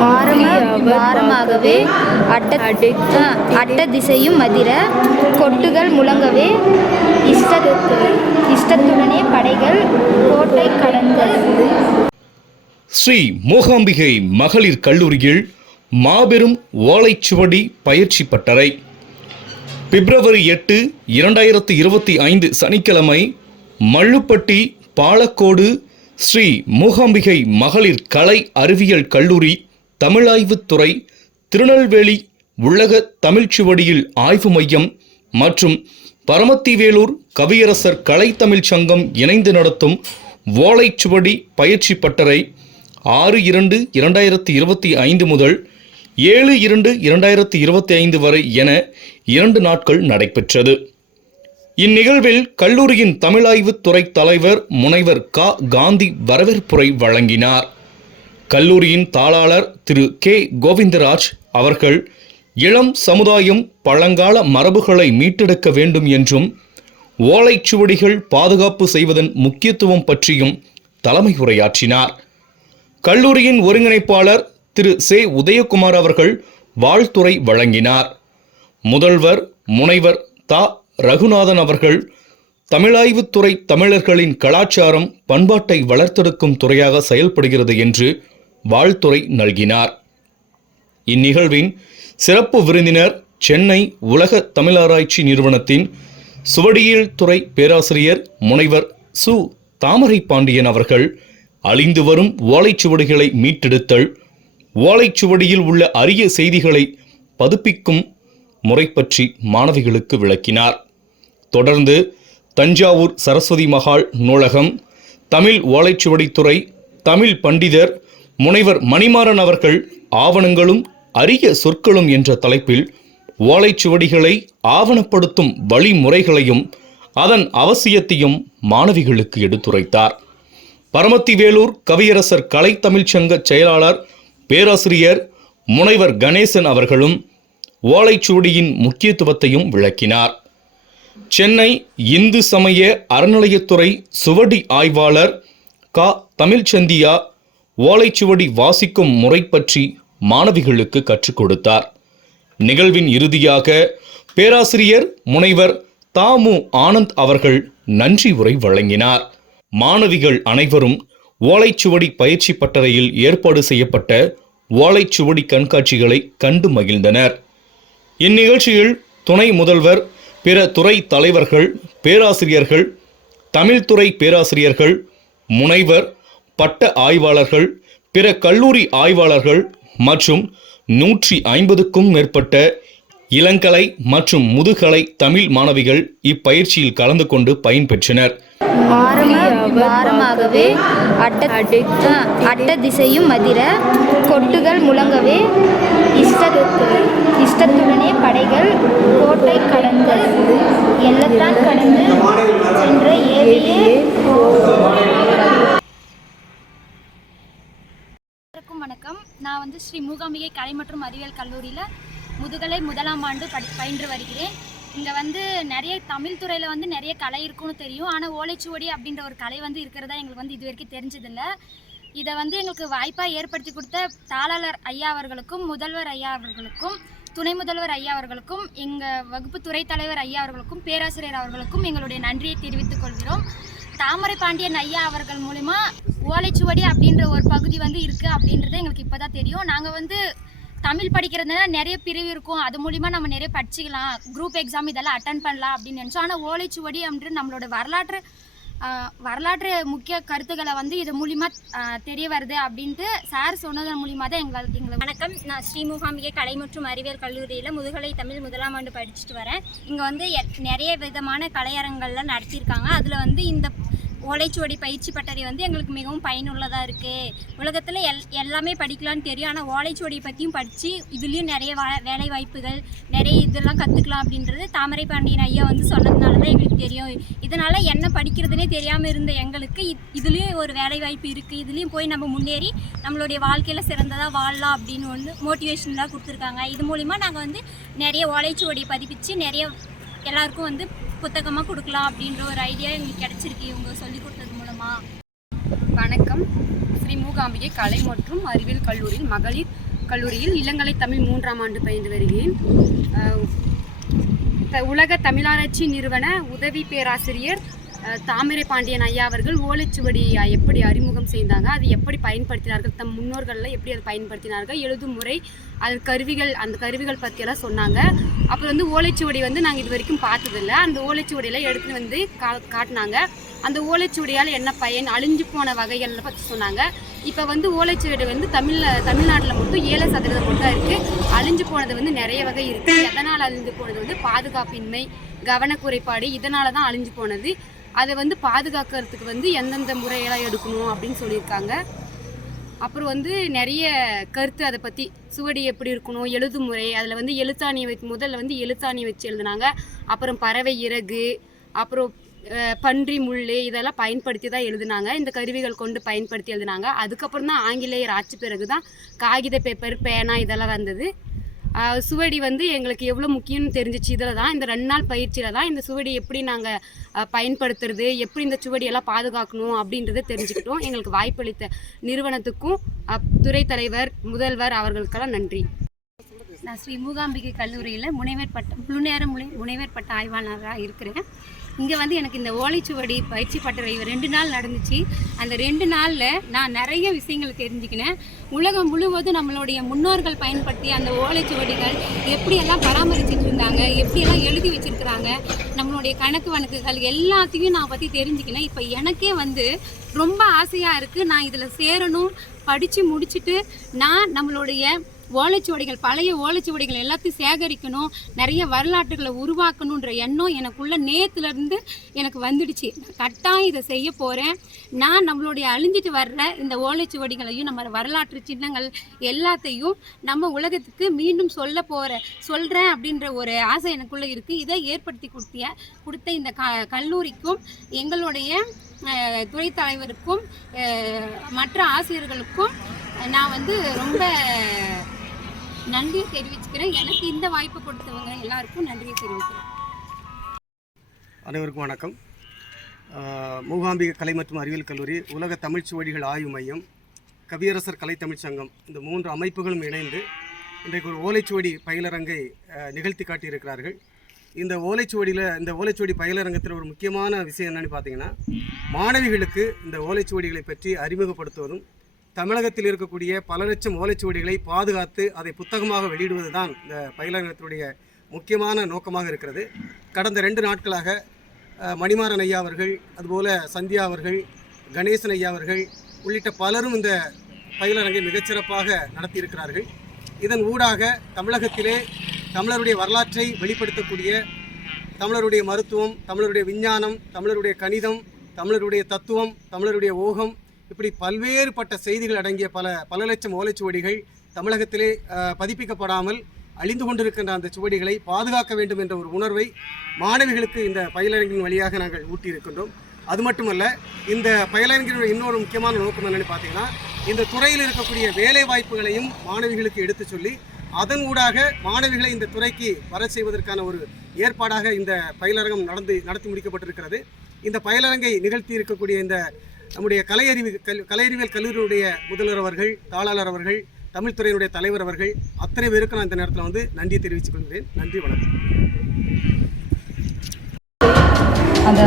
வாரமாகவே அட்ட அட்ட திசையும் மதிர கொட்டுகள் முழங்கவே இஷ்ட இஷ்டத்துடனே படைகள் கோட்டை கடந்து ஸ்ரீ மூகாம்பிகை மகளிர் கல்லூரியில் மாபெரும் ஓலைச்சுவடி பயிற்சி பட்டறை. பிப்ரவரி எட்டு இரண்டாயிரத்து இருபத்தி ஐந்து சனிக்கிழமை மள்ளுப்பட்டி பாலக்கோடு ஸ்ரீ மூகாம்பிகை மகளிர் கலை அறிவியல் கல்லூரி தமிழாய்வுத்துறை திருநெல்வேலி உலக தமிழ்ச்சுவடியில் ஆய்வு மையம் மற்றும் பரமத்திவேலூர் கவியரசர் கலைத்தமிழ் சங்கம் இணைந்து நடத்தும் ஓலைச்சுவடி பயிற்சி பட்டறை ஆறு இரண்டு இரண்டாயிரத்தி இருபத்தி ஐந்து முதல் ஏழு இரண்டு இரண்டாயிரத்தி இருபத்தி ஐந்து வரை என இரண்டு நாட்கள் நடைபெற்றது. இந்நிகழ்வில் கல்லூரியின் தமிழாய்வுத் துறை தலைவர் முனைவர் க. காந்தி வரவேற்புரை வழங்கினார். கல்லூரியின் தாளாளர் திரு கே. கோவிந்தராஜ் அவர்கள் இளம் சமுதாயம் பழங்கால மரபுகளை மீட்டெடுக்க வேண்டும் என்றும் ஓலைச்சுவடிகள் பாதுகாப்பு செய்வதன் முக்கியத்துவம் பற்றியும் தலைமை உரையாற்றினார். கல்லூரியின் ஒருங்கிணைப்பாளர் திரு சே. உதயகுமார் அவர்கள் வாழ்த்துறை வழங்கினார். முதல்வர் முனைவர் தா. ரகுநாதன் அவர்கள் தமிழாய்வுத்துறை தமிழர்களின் கலாச்சாரம் பண்பாட்டை வளர்த்தெடுக்கும் துறையாக செயல்படுகிறது என்று வாழ்த்துறை நல்கினார். இந்நிகழ்வின் சிறப்பு விருந்தினர் சென்னை உலக தமிழாராய்ச்சி நிறுவனத்தின் சுவடியியல் துறை பேராசிரியர் முனைவர் சு. தாமரை பாண்டியன் அவர்கள் அழிந்து வரும் ஓலைச்சுவடிகளை மீட்டெடுத்தல் ஓலைச்சுவடியில் உள்ள அரிய செய்திகளை பதிப்பிக்கும் முறை பற்றி மாணவிகளுக்கு விளக்கினார். தொடர்ந்து தஞ்சாவூர் சரஸ்வதி மகால் நூலகம் தமிழ் ஓலைச்சுவடித்துறை தமிழ் பண்டிதர் முனைவர் மணிமாறன் அவர்கள் ஆவணங்களும் அரிய சொற்களும் என்ற தலைப்பில் ஓலைச்சுவடிகளை ஆவணப்படுத்தும் வழிமுறைகளையும் அதன் அவசியத்தையும் மாணவிகளுக்கு எடுத்துரைத்தார். பரமத்திவேலூர் கவியரசர் கலை தமிழ்ச்சங்க செயலாளர் பேராசிரியர் முனைவர் கணேசன் அவர்களும் ஓலைச்சுவடியின் முக்கியத்துவத்தையும் விளக்கினார். சென்னை இந்து சமய அறநிலையத்துறை சுவடி ஆய்வாளர் க. தமிழ்ச்சந்தியா ஓலைச்சுவடி வாசிக்கும் முறை பற்றி மாணவிகளுக்கு கற்றுக் கொடுத்தார். நிகழ்வின் இறுதியாக பேராசிரியர் முனைவர் தாமு ஆனந்த் அவர்கள் நன்றி உரை வழங்கினார். மாணவிகள் அனைவரும் ஓலைச்சுவடி பயிற்சி பட்டறையில் ஏற்பாடு செய்யப்பட்ட ஓலைச்சுவடி கண்காட்சிகளை கண்டு மகிழ்ந்தனர். இந்நிகழ்ச்சியில் துணை முதல்வர் பிற துறை தலைவர்கள் பேராசிரியர்கள் தமிழ்துறை பேராசிரியர்கள் முனைவர் பட்ட ஆய்வாளர்கள் பிற கல்லூரி ஆய்வாளர்கள் மற்றும் நூற்றி ஐம்பதுக்கும் மேற்பட்ட இளங்கலை மற்றும் முதுகலை தமிழ் மாணவிகள் இப்பயிற்சியில் கலந்து கொண்டு பயன்பெற்றனர். வாரமாகவே அட்ட அட்ட திசையும் மதிர கொட்டுகள் முழங்கவே இஷ்ட இஷ்டத்துடனே படைகள் கோட்டை கடந்து எல்லத்தான் கடந்து சென்ற ஏவியே அனைவருக்கும் வணக்கம் நான் வந்து ஸ்ரீ மூகாம்பிகை கலை மற்றும் அறிவியல் கல்லூரியில் முதுகலை முதலாம் ஆண்டு படி பயின்று வருகிறேன். இங்கே வந்து நிறைய தமிழ் துறையில் வந்து நிறைய கலை இருக்குன்னு தெரியும். ஆனால் ஓலைச்சுவடி அப்படின்ற ஒரு கலை வந்து இருக்கிறதா எங்களுக்கு வந்து இது வரைக்கும் தெரிஞ்சதில்லை. இதை வந்து எங்களுக்கு வாய்ப்பாக ஏற்படுத்தி கொடுத்த தாளாளர் ஐயா அவர்களுக்கும் முதல்வர் ஐயா அவர்களுக்கும் துணை முதல்வர் ஐயா அவர்களுக்கும் எங்கள் வகுப்பு துறை தலைவர் ஐயா அவர்களுக்கும் பேராசிரியர் அவர்களுக்கும் எங்களுடைய நன்றியை தெரிவித்துக் கொள்கிறோம். தாமரை பாண்டியன் ஐயா அவர்கள் மூலிமா ஓலைச்சுவடி அப்படின்ற ஒரு பகுதி வந்து இருக்குது அப்படின்றது எங்களுக்கு இப்போ தான் தெரியும். நாங்கள் வந்து தமிழ் படிக்கிறதுனால நிறைய பிரிவு இருக்கும். அது மூலிமா நம்ம நிறைய படிச்சுக்கலாம். குரூப் எக்ஸாம் இதெல்லாம் அட்டன் பண்ணலாம் அப்படின்னு நினச்சோம். ஆனால் ஓலைச்சுவடி அப்படின்ற நம்மளோட வரலாற்று வரலாற்று முக்கிய கருத்துக்களை வந்து இது மூலிமா தெரிய வருது அப்படின்ட்டு சார் சொன்னதன் மூலிமா தான் எங்கள் எங்களுக்கு வணக்கம். நான் ஸ்ரீமுகாம்பிகை கலை மற்றும் அறிவியல் கல்லூரியில் முதுகலை தமிழ் முதலாம் ஆண்டு படிச்சுட்டு வரேன். இங்கே வந்து நிறைய விதமான கலையரங்கள்லாம் நடத்தியிருக்காங்க. அதில் வந்து இந்த ஓலைச்சுவடி பயிற்சி பட்டறை வந்து எங்களுக்கு மிகவும் பயனுள்ளதாக இருக்குது உலகத்தில் எல் எல்லாமே படிக்கலான்னு தெரியும். ஆனால் ஓலைச்சுவடி பற்றியும் படித்து இதுலேயும் நிறைய வா வேலை வாய்ப்புகள் நிறைய இதெல்லாம் கற்றுக்கலாம் அப்படின்றது தாமரை பாண்டியன் ஐயா வந்து சொன்னதுனால தான் எங்களுக்கு தெரியும். இதனால் என்ன படிக்கிறதுனே தெரியாமல் இருந்த எங்களுக்கு இதுலேயும் ஒரு வேலை வாய்ப்பு இருக்குது இதுலேயும் போய் நம்ம முன்னேறி நம்மளுடைய வாழ்க்கையில் சிறந்ததாக வாழலாம் அப்படின்னு வந்து மோட்டிவேஷன்லாம் கொடுத்துருக்காங்க. இது மூலிமா நாங்கள் வந்து நிறைய ஓலைச்சுவடியை பதிப்பிச்சு நிறைய எல்லாருக்கும் வந்து புத்தகமாக கொடுக்கலாம் அப்படின்ற ஒரு ஐடியா எங்களுக்கு கிடச்சிருக்கு. இவங்க சொல்லி கொடுத்தது மூலமாக வணக்கம். ஸ்ரீ மூகாம்பிகை கலை மற்றும் அறிவியல் கல்லூரியில் மகளிர் கல்லூரியில் இளங்கலை தமிழ் மூன்றாம் ஆண்டு பயின்று வருகிறேன். த- உலக தமிழாராய்ச்சி நிறுவன உதவி பேராசிரியர் தாமரை பாண்டியன் ஐயா அவர்கள் ஓலைச்சுவடி எப்படி அறிமுகம் செய்தாங்க அது எப்படி பயன்படுத்தினார்கள் தம் முன்னோர்களில் எப்படி அதை பயன்படுத்தினார்கள் எழுதும் முறை அது கருவிகள் அந்த கருவிகள் பற்றியெல்லாம் சொன்னாங்க. அப்புறம் வந்து ஓலைச்சுவடி வந்து நாங்கள் இது வரைக்கும் பார்த்ததில்ல. அந்த ஓலைச்சுவடியெல்லாம் எடுத்து வந்து கா காட்டினாங்க. அந்த ஓலைச்சுவடியால் என்ன பயன் அழிஞ்சு போன வகைகளை பற்றி சொன்னாங்க. இப்போ வந்து ஓலைச்சுவடி வந்து தமிழில் தமிழ்நாட்டில் மட்டும் ஏழை சதவீதம் மட்டும் தான் இருக்குது அழிஞ்சு போனது வந்து நிறைய வகை இருக்குது எதனால் அழிஞ்சு போனது வந்து பாதுகாப்பின்மை கவனக்குறைபாடு இதனால தான் அழிஞ்சு போனது. அதை வந்து பாதுகாக்கிறதுக்கு வந்து எந்தெந்த முறையெல்லாம் எடுக்கணும் அப்படின்னு சொல்லியிருக்காங்க. அப்புறம் வந்து நிறைய கருத்து அதை பற்றி சுவடி எப்படி இருக்கணும் எழுதும் முறை அதில் வந்து எழுத்தாணி வச்சு முதல்ல வந்து எழுத்தாணி வச்சு எழுதுனாங்க. அப்புறம் பறவை இறகு அப்புறம் பன்றி முள் இதெல்லாம் பயன்படுத்தி தான் எழுதுனாங்க. இந்த கருவிகள் கொண்டு பயன்படுத்தி எழுதுனாங்க. அதுக்கப்புறம் தான் ஆங்கிலேயர் ஆட்சி பிறகு தான் காகித பேப்பர் பேனா இதெல்லாம் வந்தது. சுவடி வந்து எங்களுக்கு எவ்வளோ முக்கியம்னு தெரிஞ்சிச்சு. இதில் தான் இந்த ரெண்டு நாள் பயிற்சியில் தான் இந்த சுவடி எப்படி நாங்கள் பயன்படுத்துறது எப்படி இந்த சுவடியெல்லாம் பாதுகாக்கணும் அப்படின்றத தெரிஞ்சுக்கிட்டோம். எங்களுக்கு வாய்ப்பளித்த நிறுவனத்துக்கும் துறை தலைவர் முதல்வர் அவர்களுக்கெல்லாம் நன்றி. நான் ஸ்ரீ மூகாம்பிகை கல்லூரியில் முனைவர் பட்டம் முழு முனை முனைவர் பட்ட ஆய்வாளராக இருக்கிறேன். இங்கே வந்து எனக்கு இந்த ஓலைச்சுவடி பயிற்சி பட்டறை ரெண்டு நாள் நடந்துச்சு. அந்த ரெண்டு நாளில் நான் நிறைய விஷயங்கள் தெரிஞ்சுக்கினேன். உலகம் முழுவதும் நம்மளுடைய முன்னோர்கள் பயன்படுத்திய அந்த ஓலைச்சுவடிகள் எப்படியெல்லாம் பராமரிச்சுட்டு இருந்தாங்க எப்படியெல்லாம் எழுதி வச்சிருக்கிறாங்க நம்மளுடைய கணக்கு வணக்குகள் எல்லாத்தையும் நான் பற்றி தெரிஞ்சுக்கினேன். இப்போ எனக்கே வந்து ரொம்ப ஆசையாக இருக்குது நான் இதில் சேரணும் படித்து முடிச்சுட்டு நான் நம்மளுடைய ஓலைச்சுவடிகள் பழைய ஓலைச்சுவடிகள் எல்லாத்தையும் சேகரிக்கணும் நிறைய வரலாற்றுகளை உருவாக்கணுன்ற எண்ணம் எனக்குள்ள நேத்துலேருந்து எனக்கு வந்துடுச்சு. நான் கட்டாயம் இதை செய்ய போகிறேன் நான் நம்மளுடைய அழிஞ்சிட்டு வர்ற இந்த ஓலைச்சுவடிகளையும் நம்ம வரலாற்று சின்னங்கள் எல்லாத்தையும் நம்ம உலகத்துக்கு மீண்டும் சொல்ல போகிற சொல்கிறேன் அப்படின்ற ஒரு ஆசை எனக்குள்ளே இருக்குது இதை ஏற்படுத்தி கொடுத்திய கொடுத்த இந்த க கல்லூரிக்கும் எங்களுடைய துறை தலைவருக்கும் மற்ற ஆசிரியர்களுக்கும் நான் வந்து ரொம்ப நன்றியை தெரிவிச்சுக்கிறேன். எனக்கு இந்த வாய்ப்பு கொடுத்தவங்க எல்லாருக்கும் நன்றியை தெரிவிக்கிறேன். அனைவருக்கும் வணக்கம். மூகாம்பிகை கலை மற்றும் அறிவியல் கல்லூரி உலக தமிழ்ச்சுவடிகள் ஆய்வு மையம் கவியரசர் கலை சங்கம் இந்த மூன்று அமைப்புகளும் இணைந்து இன்றைக்கு ஒரு ஓலைச்சுவடி பயிலரங்கை நிகழ்த்தி காட்டியிருக்கிறார்கள். இந்த ஓலைச்சுவடியில் இந்த ஓலைச்சுவடி பயிலரங்கத்தில் ஒரு முக்கியமான விஷயம் என்னன்னு பார்த்தீங்கன்னா மாணவிகளுக்கு இந்த ஓலைச்சுவடிகளை பற்றி அறிமுகப்படுத்துவதும் தமிழகத்தில் இருக்கக்கூடிய பல லட்சம் ஓலைச்சுவடிகளை பாதுகாத்து அதை புத்தகமாக வெளியிடுவது தான் இந்த பயிலரங்கத்தினுடைய முக்கியமான நோக்கமாக இருக்கிறது. கடந்த ரெண்டு நாட்களாக மணிமாறன் ஐயா அவர்கள் அதுபோல் சந்தியா அவர்கள் கணேசன் ஐயா அவர்கள் உள்ளிட்ட பலரும் இந்த பயிலரங்கை மிகச்சிறப்பாக நடத்தியிருக்கிறார்கள். இதன் ஊடாக தமிழகத்திலே தமிழருடைய வரலாற்றை வெளிப்படுத்தக்கூடிய தமிழருடைய மருத்துவம் தமிழருடைய விஞ்ஞானம் தமிழருடைய கணிதம் தமிழருடைய தத்துவம் தமிழருடைய ஓகம் இப்படி பல்வேறுபட்ட செய்திகள் அடங்கிய பல பல லட்சம் ஓலைச்சுவடிகள் தமிழகத்திலே பதிப்பிக்கப்படாமல் அழிந்து கொண்டிருக்கின்ற அந்த சுவடிகளை பாதுகாக்க வேண்டும் என்ற ஒரு உணர்வை மாணவிகளுக்கு இந்த பயிலரங்கின் வழியாக நாங்கள் ஊட்டியிருக்கின்றோம். அது மட்டுமல்ல இந்த பயிலரங்கினுடைய இன்னொரு முக்கியமான நோக்கம் என்னென்னு பார்த்தீங்கன்னா இந்த துறையில் இருக்கக்கூடிய வேலை வாய்ப்புகளையும் மாணவிகளுக்கு எடுத்து சொல்லி அதன் ஊடாக மாணவிகளை இந்த துறைக்கு வர செய்வதற்கான ஒரு ஏற்பாடாக இந்த பயிலரங்கம் நடந்து நடத்தி முடிக்கப்பட்டிருக்கிறது. இந்த பயிலரங்கை நிகழ்த்தி இருக்கக்கூடிய இந்த நம்முடைய கலையறிவு கல் கலையறிவியல் கல்லூரியுடைய முதல்வர் அவர்கள் தாளாளர் அவர்கள் தமிழ்துறையினுடைய தலைவர் அவர்கள் அத்தனை பேருக்கும் நான் இந்த நேரத்தில் வந்து நன்றியை தெரிவித்துக் கொள்கிறேன். நன்றி வணக்கம். அந்த